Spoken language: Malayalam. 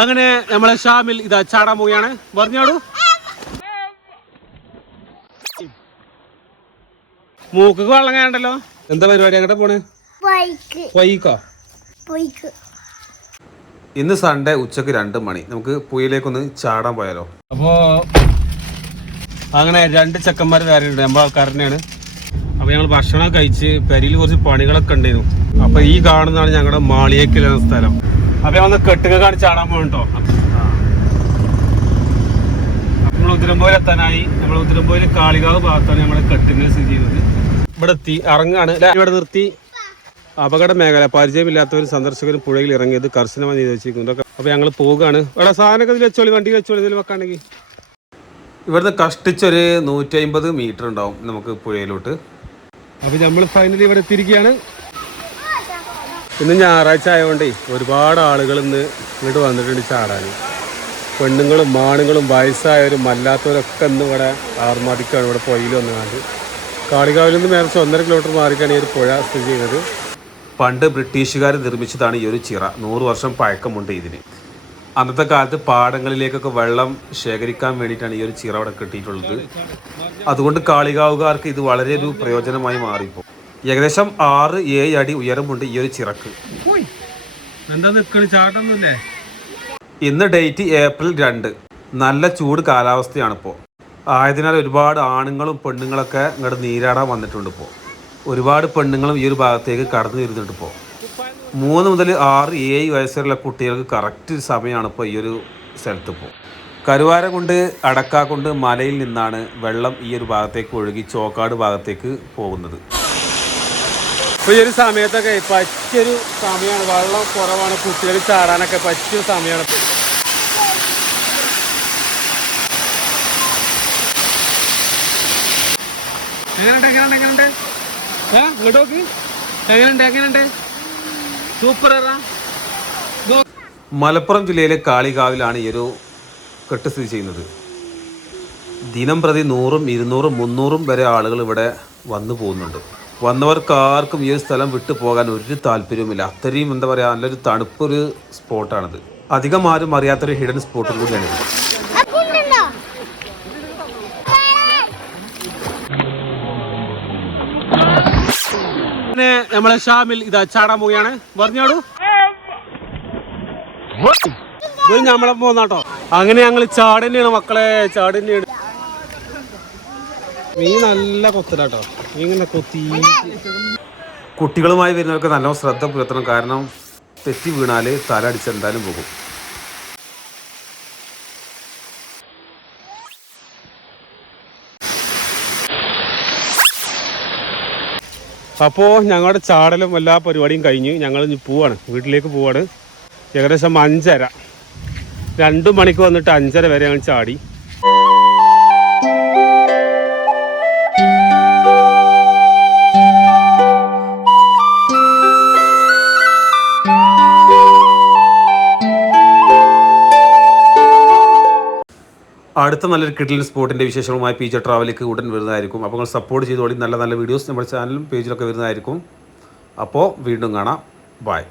അങ്ങനെ നമ്മളെ ഷാമിൽ ഇതാ ചാടാൻ പോവുകയാണ്. പറഞ്ഞോളൂ. മൂക്ക് വെള്ളം കാണണ്ടല്ലോ. എന്താ പരിപാടി? എങ്ങോട്ടാ പോണ്? ഇന്ന് സൺഡേ ഉച്ചക്ക് 2 മണി. നമുക്ക് പുഴയിലേക്കൊന്ന് ചാടാൻ പോയാലോ? അപ്പോ അങ്ങനെ 2 ചെക്കന്മാർ വേറെയുണ്ട്. നമ്മളെ ആൾക്കാർ തന്നെയാണ്. അപ്പൊ ഞങ്ങൾ ഭക്ഷണം കഴിച്ച് പെരിയിൽ കുറച്ച് പണികളൊക്കെ ഉണ്ടായിരുന്നു. അപ്പൊ ഈ കാണുന്നതാണ് ഞങ്ങളുടെ മാളിയേക്കിലുള്ള സ്ഥലം. അപ്പൊ ഞങ്ങൾ കെട്ടുക ചാടാൻ പോകട്ടോ. നമ്മൾ ഉതിരമ്പോയിൽ എത്താനായി. നമ്മൾ ഉതിരമ്പോയിൽ കാളികാവ് ഭാഗത്താണ് നമ്മളെ കെട്ടുങ്ങൽ സ്ഥിതി ചെയ്യുന്നത്. ഇവിടെ എത്തി ഇറങ്ങാണ്. ഇവിടെ നിർത്തി അപകട മേഖല പരിചയമില്ലാത്തവരും സന്ദർശകരും പുഴയിൽ ഇറങ്ങിയത് കർശനമായി നിരോധിച്ചിരിക്കുന്നു. അപ്പൊ ഞങ്ങൾ പോവുകയാണ്. ഇവിടെ സാധനമൊക്കെ ഇതിൽ വെച്ചോളി, വണ്ടി വെച്ചോളി, ഇതിൽ വെക്കാണെങ്കിൽ. ഇവിടുന്ന് കഷ്ടിച്ചൊരു 150 മീറ്റർ ഉണ്ടാവും നമുക്ക് പുഴയിലോട്ട്. അപ്പൊ നമ്മൾ ഫൈനലി ഇവിടെ എത്തിയിരിക്കുകയാണ്. ഇന്ന് ഞായറാഴ്ച ആയതുകൊണ്ടേ ഒരുപാട് ആളുകൾ ഇന്ന് ഇങ്ങോട്ട് വന്നിട്ടുണ്ട് ചാടാൻ. പെണ്ണുങ്ങളും ആണുങ്ങളും വയസ്സായവരും അല്ലാത്തവരൊക്കെ ഇന്ന് ഇവിടെ ആർമാദിക്കാണ്. ഇവിടെ പുഴയിൽ വന്നുകൊണ്ട് കാളികാവിൽ നിന്ന് മേലെ 1.5 കിലോമീറ്റർ മാറിക്കാണ് ഈ ഒരു പുഴ സ്ഥിതി ചെയ്യുന്നത്. പണ്ട് ബ്രിട്ടീഷുകാർ നിർമ്മിച്ചതാണ് ഈ ഒരു ചിറ. 100 വർഷം പഴക്കമുണ്ട് ഇതിന്. അന്നത്തെ കാലത്ത് പാടങ്ങളിലേക്കൊക്കെ വെള്ളം ശേഖരിക്കാൻ വേണ്ടിയിട്ടാണ് ഈ ഒരു ചിറ അവിടെ കെട്ടിയിട്ടുള്ളത്. അതുകൊണ്ട് കാളികാവുകാർക്ക് ഇത് വളരെ ഒരു പ്രയോജനമായി മാറിപ്പോ. ഏകദേശം 6-7 അടി ഉയരമുണ്ട് ഈ ഒരു ചിറക്ക്. ഇന്ന് ഡേറ്റ് ഏപ്രിൽ 2. നല്ല ചൂട് കാലാവസ്ഥയാണിപ്പോൾ. ആയതിനാൽ ഒരുപാട് ആണുങ്ങളും പെണ്ണുങ്ങളൊക്കെ ഇങ്ങോട്ട് നീരാടാൻ വന്നിട്ടുണ്ട്. ഇപ്പോൾ ഒരുപാട് പെണ്ണുങ്ങളും ഈ ഒരു ഭാഗത്തേക്ക് കടന്നു വരുന്നുണ്ട്. ഇപ്പോൾ 3 മുതൽ 6-7 വയസ്സുള്ള കുട്ടികൾക്ക് കറക്റ്റ് സമയമാണ് ഇപ്പോൾ ഈ ഒരു സ്ഥലത്ത്. ഇപ്പോൾ കരുവാര കൊണ്ട് അടക്ക കൊണ്ട് മലയിൽ നിന്നാണ് വെള്ളം ഈ ഒരു ഭാഗത്തേക്ക് ഒഴുകി ചോക്കാട് ഭാഗത്തേക്ക് പോകുന്നത്. അപ്പോൾ ഈ ഒരു സമയത്തൊക്കെ പറ്റിയൊരു സമയമാണ്. വെള്ളം കുറവാണ്, കുട്ടികൾ ചാടാനൊക്കെ പറ്റിയൊരു സമയമാണ്. എങ്ങനെയുണ്ട്? സൂപ്പർ. മലപ്പുറം ജില്ലയിലെ കാളികാവിലാണ് ഈ ഒരു കെട്ട് സ്ഥിതി ചെയ്യുന്നത്. ദിനം പ്രതി 100, 200, 300 വരെ ആളുകൾ ഇവിടെ വന്നു പോകുന്നുണ്ട്. വന്നവർക്ക് ആർക്കും ഈ ഒരു സ്ഥലം വിട്ടു പോകാൻ ഒരു താല്പര്യവുമില്ല. അത്രയും എന്താ പറയുക, നല്ലൊരു തണുപ്പൊരു സ്പോട്ടാണിത്. അധികം ആരും അറിയാത്തൊരു ഹിഡൻ സ്പോട്ടും കൂടിയാണിത്. നമ്മളെ ഷാമിൽ ഇതാ ചാടാൻ പോവുകയാണ്. പറഞ്ഞോളൂ. നമ്മളെ പോന്നാട്ടോ. അങ്ങനെ ഞങ്ങൾ ചാടന്നെയാണ് മക്കളെ, ചാടന്നെയാണ്. മീൻ നല്ല കൊത്തലാട്ടോ. ഇങ്ങനെ കൊത്തി. കുട്ടികളുമായി വരുന്നവർക്ക് നല്ല ശ്രദ്ധ പുലർത്തണം. കാരണം തെറ്റി വീണാൽ തല അടിച്ചെന്തായാലും പോകും. അപ്പോൾ ഞങ്ങളുടെ ചാടലും എല്ലാ പരിപാടിയും കഴിഞ്ഞ് ഞങ്ങൾ പോവാണ്, വീട്ടിലേക്ക് പോവാണ്. ഏകദേശം 5:30, 2 മണിക്ക് വന്നിട്ട് 5:30 വരെ ഞങ്ങൾ ചാടി. അടുത്ത നല്ലൊരു കിഡിലൻ സ്പോട്ടിൻ്റെ വിശേഷങ്ങളുമായി PJ ട്രാവലിലേക്ക് ഉടൻ വരുന്നതായിരിക്കും. അപ്പോൾ നിങ്ങൾ സപ്പോർട്ട് ചെയ്തോളി. നല്ല നല്ല വീഡിയോസ് നമ്മുടെ ചാനലും പേജിലൊക്കെ വരുന്നതായിരിക്കും. അപ്പോൾ വീണ്ടും കാണാം. ബൈ.